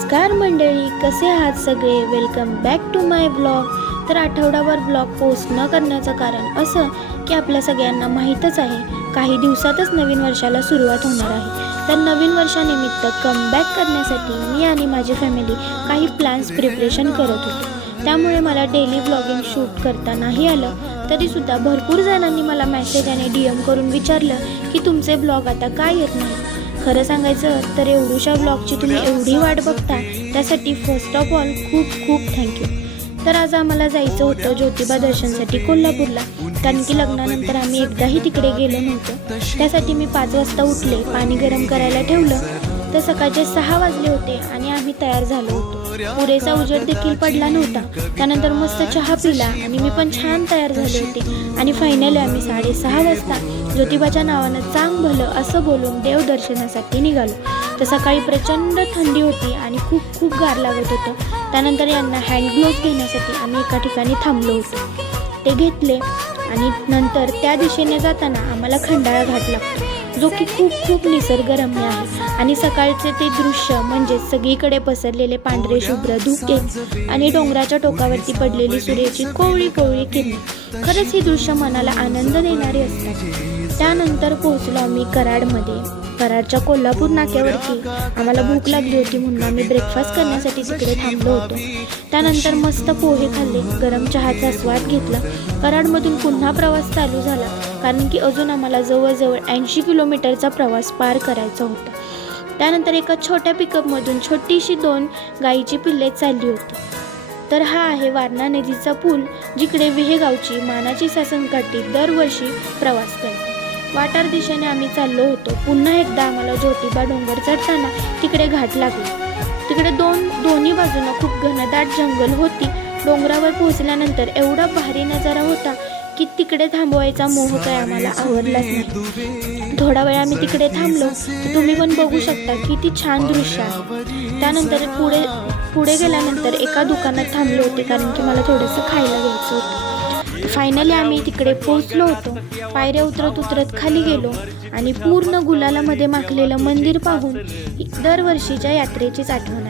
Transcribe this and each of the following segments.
नमस्कार मंडळी कसे आहात सगळे? Welcome back to my blog तर आठवड्यावर ब्लॉग पोस्ट न करण्याचं कारण असं की आपल्या सगळ्यांना माहीतच आहे काही दिवसातच नवीन वर्षाला सुरुवात होणार आहे. तर नवीन वर्षानिमित्त कमबॅक करण्यासाठी मी आणि माझी फॅमिली काही प्लॅन्स प्रिपरेशन करत होतो. त्यामुळे मला डेली ब्लॉगिंग शूट करता नाही आलं तरीसुद्धा भरपूर जणांनी मला मेसेज आणि डी एम करून विचारलं की तुमचे ब्लॉग आता काय येत नाही? खरं सांगायचं तर एवढूशा ब्लॉगची तुम्ही एवढी वाट बघता त्यासाठी फर्स्ट ऑफ ऑल खूप खूप थँक्यू तर आज आम्हाला जायचं होतं ज्योतिबा दर्शनसाठी कोल्हापूरला. कारण की लग्नानंतर आम्ही एकदाही तिकडे गेलो नव्हतो. त्यासाठी मी पाच वाजता उठले पाणी गरम करायला ठेवलं. सकाळचे सहा वाजले होते आणि आम्ही तयार झालो होतो. पुरेसा उजेड देखील पडला नव्हता. त्यानंतर मस्त चहा पिला आणि मी पण छान तयार झाले होते. आणि फायनली आम्ही साडेसहा वाजता ज्योतिबाच्या नावानं चांग भलं असं बोलून देवदर्शनासाठी निघालो. तर सकाळी प्रचंड थंडी होती आणि खूप खूप गार लागत होतं. त्यानंतर यांना हँड ग्लोव्ह घेण्यासाठी आम्ही एका ठिकाणी थांबलो होतो. ते घेतले आणि नंतर त्या दिशेने जाताना आम्हाला खंडाळा घाट लागतो जो की खूप खूप निसर्गरम्य आहे. आणि सकाळचे ते दृश्य म्हणजे सगळीकडे पसरलेले पांढरे शुभ्र धुके आणि डोंगराच्या टोकावरती पडलेली सूर्याची कोवळी कोवळी किरण. खरंच ही दृश्य मनाला आनंद देणारी असतात त्यानंतर पोहोचलो आम्ही कराडमध्ये. कराडच्या कोल्हापूर नाक्यावरती. आम्हाला भूक लागली होती म्हणून आम्ही ब्रेकफास्ट करण्यासाठी तिकडे थांबलो होतो. त्यानंतर मस्त पोहे खाल्ले गरम चहाचा स्वाद घेतला. कराडमधून पुन्हा प्रवास चालू झाला. कारण की अजून आम्हाला जवळजवळ ऐंशी किलोमीटरचा प्रवास पार करायचा होता. त्यानंतर एका छोट्या पिकअपमधून छोटीशी दोन गाईची पिल्ले चालली होती. तर हा आहे वारणा नदीचा पूल जिकडे विहेगावची मानाची सासनकाठी दरवर्षी प्रवास करते. वाटार दिशेने आम्ही चाललो होतो. पुन्हा एकदा आम्हाला ज्योतिबा डोंगर चढताना तिकडे घाट लागली. तिकडे दोन दोन्ही बाजूंना खूप घनदाट जंगल होती. डोंगरावर पोहोचल्यानंतर एवढा भारी नजारा होता की तिकडे थांबवायचा मोह काय आम्हाला आवडलाच नाही. थोडा वेळ आम्ही तिकडे थांबलो तर तुम्ही पण बघू शकता किती छान दृश्य आहे. त्यानंतर पुढे पुढे गेल्यानंतर एका दुकानात थांबलो होते कारण की मला थोडंसं खायला घ्यायचं होतं. फायनली आम्ही तिकडे पोहोचलो होतो. पायऱ्या उतरत उतरत खाली गेलो आणि पूर्ण गुलालामध्ये माखलेलं मंदिर पाहून दरवर्षीच्या यात्रेचीच आठवण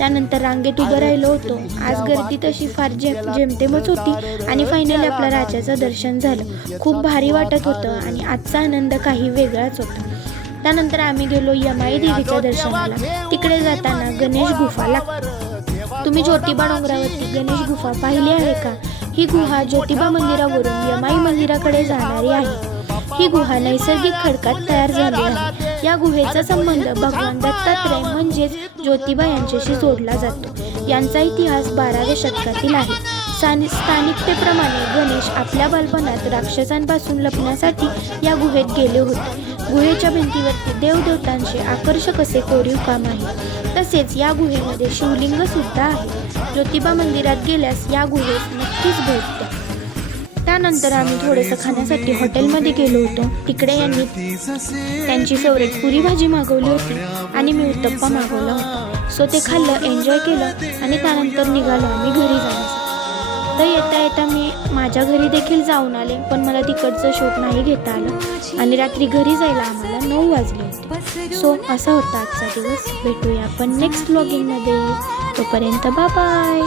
त्यानंतर रांगेत उभं राहिलो होतो. आज गर्दी तशी फार जेम जेमतेमच होती आणि फायनली आपल्या राजाचं दर्शन झालं. खूप भारी वाटत होतं आणि आजचा आनंद काही वेगळाच होता. त्यानंतर आम्ही गेलो यमाई देवीच्या दर्शनाला. तिकडे जाताना गणेश गुफा लागतो. तुम्ही ज्योतिबा डोंगरावरती गणेश गुफा पाहिली आहे का? ही गुहा ज्योतिबा मंदिरावरून यमाई मंदिराकडे जाणारी आहे. ही गुहा नैसर्गिक खडकात तयार झाली आहे. या गुहेचा संबंध भगवान दत्तात्रय म्हणजेच ज्योतिबा यांच्याशी जोडला जातो. यांचा इतिहास बाराव्या शतकातील आहे. स्थानिकतेप्रमाणे गणेश आपल्या बालपणात राक्षसांपासून लपण्यासाठी या गुहेत गेले होते. गुहेच्या भिंतीवरती देवदेवतांचे आकर्षक असे कोरीव काम आहे. तसेच या गुहेमध्ये शिवलिंग सुद्धा आहे. ज्योतिबा मंदिरात गेल्यास या गुहेस नक्कीच भेट द्या. त्यानंतर आम्ही थोडंसं खाण्यासाठी हॉटेलमध्ये गेलो होतो. तिकडे यांनी त्यांची फेवरेट पुरी भाजी मागवली होती आणि मी उत्तप्पा मागवला होता. सो ते खाल्लं एन्जॉय केलं आणि त्यानंतर निघालो आम्ही घरी जाण्यासाठी. तर येता येता मी माझ्या घरी देखील जाऊन आले पण मला तिकडचं शूट नाही घेता आलं. आणि रात्री घरी जायला आम्हाला नऊ वाजले होते. सो असा होता आजचा दिवस. भेटूया आपण नेक्स्ट ब्लॉगिंगमध्ये तोपर्यंत बाय